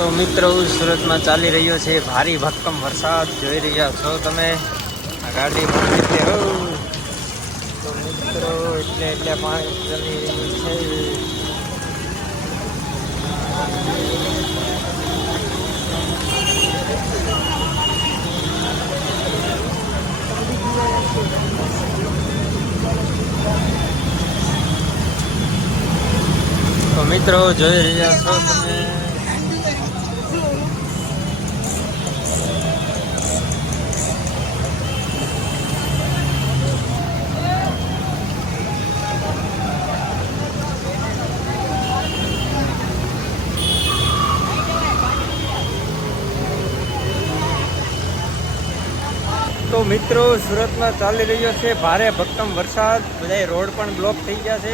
તો મિત્રો સુરતમાં ચાલી રહ્યો છે ભારે ભક્કમ વરસાદ જોઈ રહ્યા છો તમે આ ગાડી ભરી છે તો મિત્રો એટલે પાણી ચાલી રહ્યું છે તો મિત્રો જોઈ રહ્યા છો તમે તો મિત્રો સુરતમાં ચાલી રહ્યો છે ભારે ભક્કમ વરસાદ બધા રોડ પણ બ્લોક થઈ ગયા છે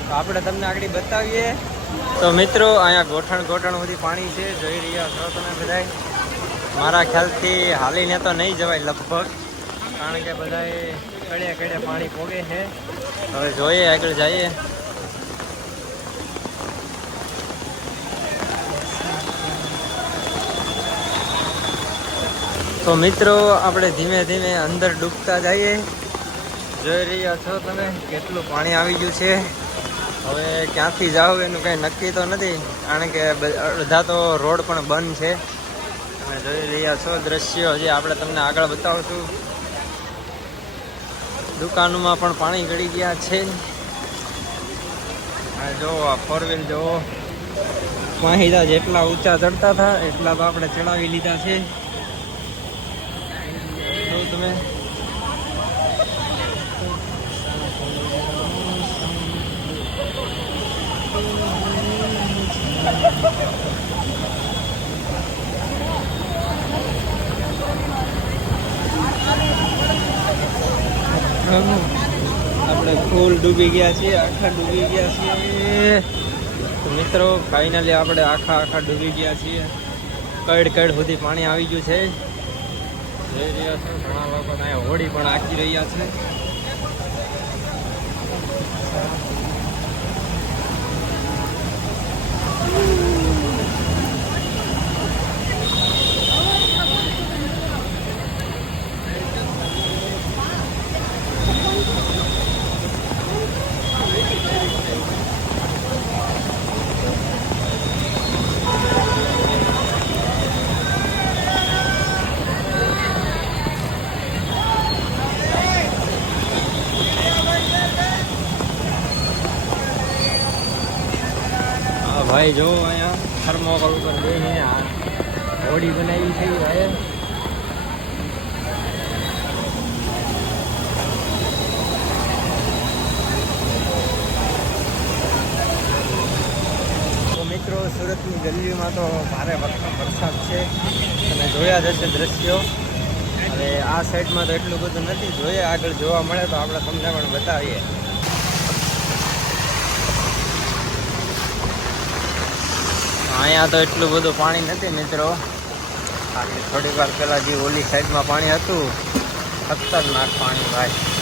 તો આપણે તમને આગળ બતાવીએ તો મિત્રો અહીંયા ગોઠણ સુધી પાણી છે જોઈ રહ્યા છો તમે બધા મારા ખ્યાલથી હાલીને તો નહીં જવાય લગભગ કારણ કે બધા કડે પાણી પોગે છે હવે જોઈએ આગળ જઈએ તો મિત્રો આપણે ધીમે ધીમે અંદર ડૂબતા જઈએ જોઈ રહ્યા છો તમે કેટલું પાણી આવી ગયું છે હવે ક્યાંથી જાવ એનું કંઈ નક્કી તો નથી કારણ કે અડધા તો રોડ પણ બંધ છે તમે જોઈ રહ્યા છો દ્રશ્યો હજી આપણે તમને આગળ બતાવશું દુકાનોમાં પણ પાણી ગળી ગયા છે જો આ ફોર વ્હીલ જો માહિતા જેટલા ઊંચા ચડતા હતા એટલા તો આપણે ચડાવી લીધા છે તમે આપણે ફૂલ ડૂબી ગયા છીએ આખા ડૂબી ગયા છીએ તો મિત્રો ફાઇનલી આપણે આખા ડૂબી ગયા છીએ કડ સુધી પાણી આવી ગયું છે જોઈ રહ્યા છો ઘણા લોકો અહીંયા હોડી પણ આંકી રહ્યા છે ભાઈ જો અહીંયા થર્મોકોલ ઉપર બેસીને હોડી બનાવી છે ભાઈ તો મિત્રો સુરતની ગલીઓમાં તો ભારે વરસાદ છે તમે જોયા જ હશે દ્રશ્યો હવે આ સાઈડમાં તો એટલું બધું નથી જોઈએ આગળ જોવા મળે તો આપણે તમને પણ બતાવીએ અહીંયા તો એટલું બધું પાણી નથી મિત્રો થોડીક વાર પહેલાં જે ઓલી સાઈડમાં પાણી હતું ખતરનાક પાણી ભાઈ